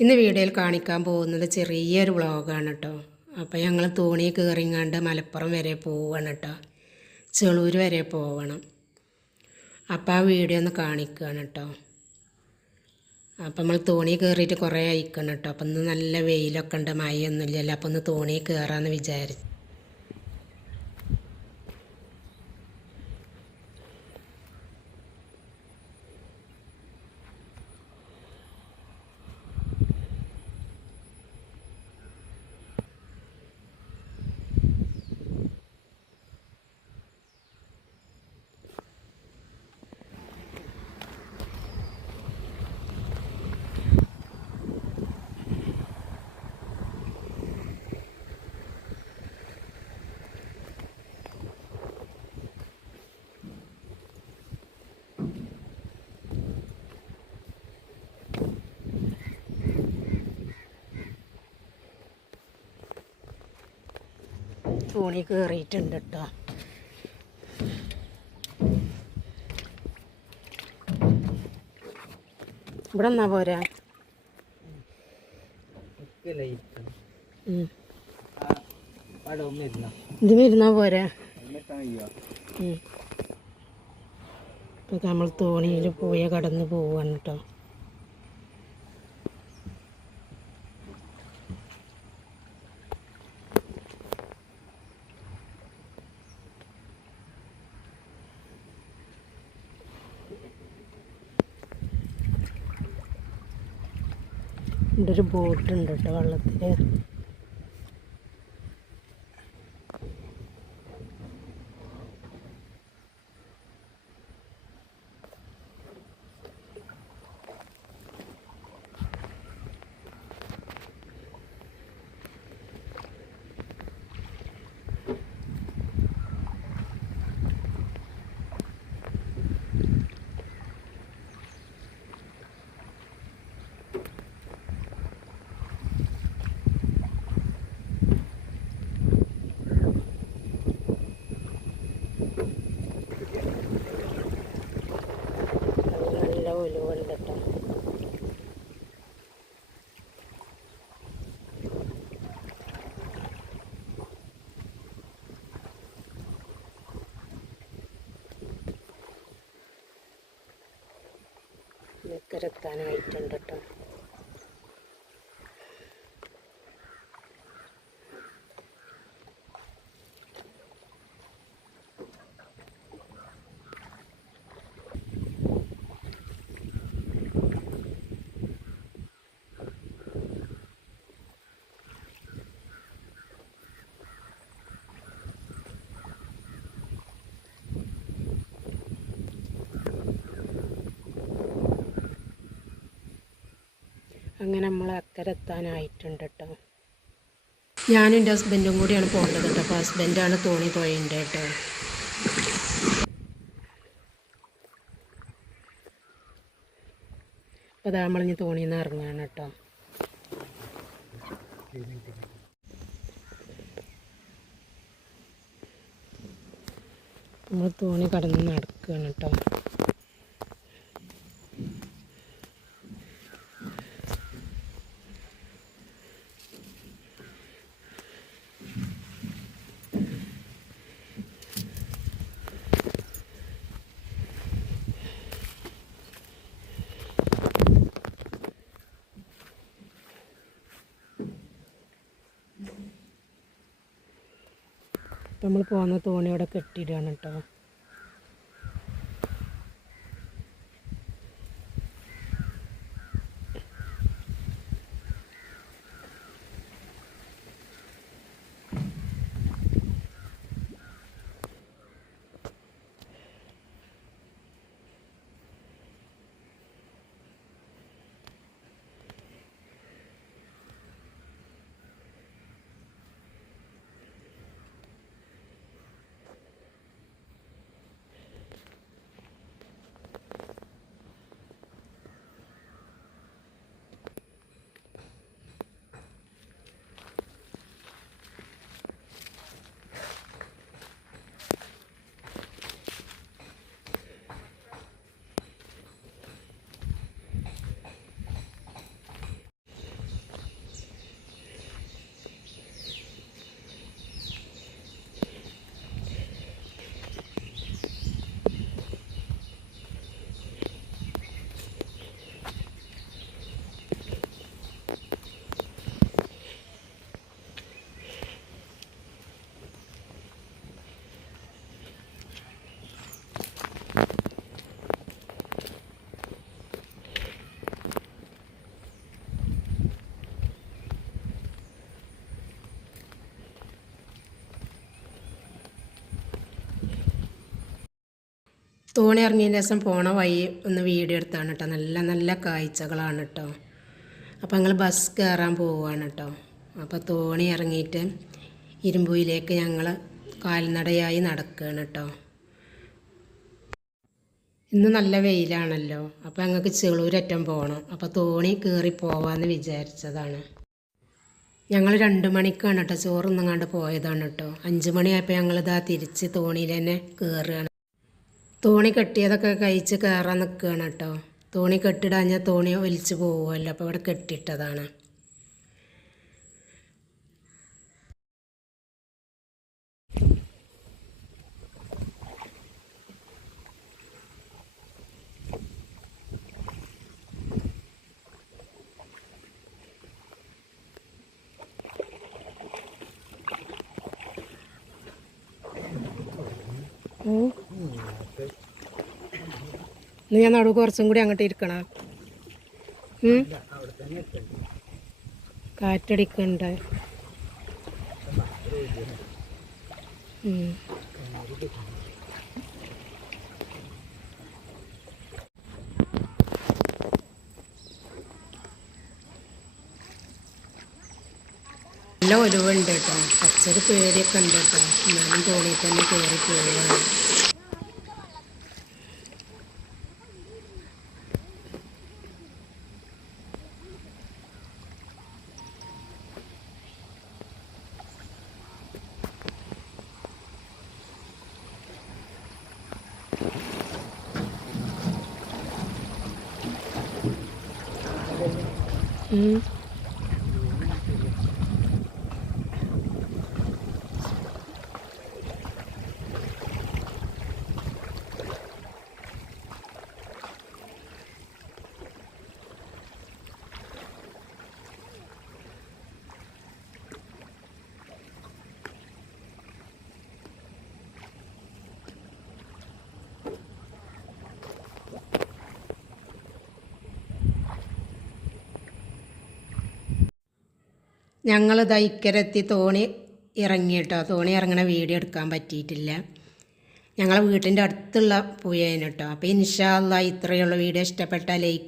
ഇന്ന് വീഡിയോയിൽ കാണിക്കാൻ പോകുന്നത് ചെറിയൊരു വ്ളോഗാണ് കേട്ടോ അപ്പോൾ ഞങ്ങൾ തോണി കയറിങ്ങാണ്ട് മലപ്പുറം വരെ പോവുകയാണ് കേട്ടോ ചെളൂർ വരെ പോവണം. അപ്പോൾ ആ വീഡിയോ ഒന്ന് കാണിക്കുകയാണ് കേട്ടോ അപ്പം നമ്മൾ തോണി കയറിയിട്ട് കുറേ അയക്കണം കേട്ടോ അപ്പം ഇന്ന് നല്ല വെയിലൊക്കെ ഉണ്ട് മഴയൊന്നുമില്ലല്ലോ. അപ്പം ഒന്ന് തോണി കയറാമെന്ന് വിചാരിച്ചു. തോണി കയറിയിട്ടുണ്ട് കേട്ടോ ഇവിടെ എന്നാ പോരാ? ഇത് വരുന്നാ പോരാ. ഇപ്പൊ നമ്മൾ തോണിയിൽ പോയ കടന്ന് പോവാണ് കേട്ടോ ഇവിടെ ഒരു ബോട്ട് ഉണ്ട് കേട്ടോ വെള്ളത്തിൽ നല്ല ഒലുവുണ്ട് കേട്ടോ നിക്കരെത്താനായിട്ടുണ്ട് കേട്ടോ അങ്ങനെ നമ്മൾ അക്കരെ എത്താനായിട്ടുണ്ട് കേട്ടോ ഞാനും എന്റെ ഹസ്ബൻഡും കൂടിയാണ് പോകേണ്ടത് കേട്ടോ അപ്പോൾ ഹസ്ബൻഡാണ് തോണി പോയിട്ടുണ്ട് കേട്ടോ അപ്പോൾ അതാ നമ്മളിഞ്ഞ് തോണിയിൽ നിന്ന് ഇറങ്ങുകയാണ് കേട്ടോ നമ്മൾ തോണി കടന്ന് നടക്കുകയാണ് കേട്ടോ ഇപ്പം നമ്മൾ പോകുന്ന തോണി അവിടെ കെട്ടിയിടുകയാണ് കേട്ടോ തോണി ഇറങ്ങിയതിന് ശേഷം പോണ വഴി ഒന്ന് വീഡിയോ എടുത്താണ് കേട്ടോ നല്ല നല്ല കാഴ്ചകളാണ് കേട്ടോ അപ്പോൾ ഞങ്ങൾ ബസ് കയറാൻ പോവുകയാണ് കേട്ടോ അപ്പോൾ തോണി ഇറങ്ങിയിട്ട് ഇരുമ്പൂയിലേക്ക് ഞങ്ങൾ കാൽനടയായി നടക്കുകയാണ് കേട്ടോ ഇന്ന് നല്ല വെയിലാണല്ലോ. അപ്പോൾ ഞങ്ങൾക്ക് ചെളൂരറ്റം പോകണം അപ്പോൾ തോണി കയറി പോവാമെന്ന് വിചാരിച്ചതാണ്. ഞങ്ങൾ രണ്ട് മണിക്കാണ് കേട്ടോ ചോറൊന്നും കണ്ട് പോയതാണ് കേട്ടോ അഞ്ച് മണിയായപ്പോൾ ഞങ്ങളിതാ തിരിച്ച് തോണിയിൽ തന്നെ കയറുകയാണ് തോണി കെട്ടിയതൊക്കെ കഴിച്ച് കയറാൻ നിൽക്കുകയാണ് കേട്ടോ. തോണി കെട്ടിടാഞ്ഞാൽ തോണി വലിച്ചു പോകുമല്ലോ അപ്പോൾ ഇവിടെ കെട്ടിയിട്ടതാണ്. ഇന്ന് ഞാൻ നടുവ് കുറച്ചും കൂടി അങ്ങോട്ട് ഇരിക്കണം. കാറ്റടിക്കണ്ട. നല്ല ഒലിവുണ്ട് കേട്ടോ. പച്ചരി പേടിയൊക്കെ ഉണ്ട് കേട്ടോ. എന്നാലും തോണിയിൽ തന്നെ കയറി പോവുകയാണ് 嗯。ഞങ്ങൾ ദൈക്കരെത്തി തോണി ഇറങ്ങി കേട്ടോ തോണി ഇറങ്ങണ വീഡിയോ എടുക്കാൻ പറ്റിയിട്ടില്ല. ഞങ്ങളെ വീട്ടിന്റെ അടുത്തുള്ള പുഴയാണ് കേട്ടോ അപ്പോൾ ഇൻഷാല്ല ഇത്രയുള്ള വീഡിയോ ഇഷ്ടപ്പെട്ടാൽ ലൈക്ക്